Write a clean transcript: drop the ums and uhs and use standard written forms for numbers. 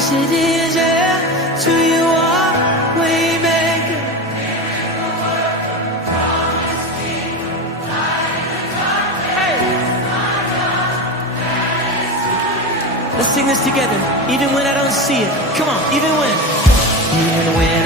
Yes, it is, yeah. To you are way maker. Hey. Let's sing this together. Even when I don't see it. Come on, even when. Even when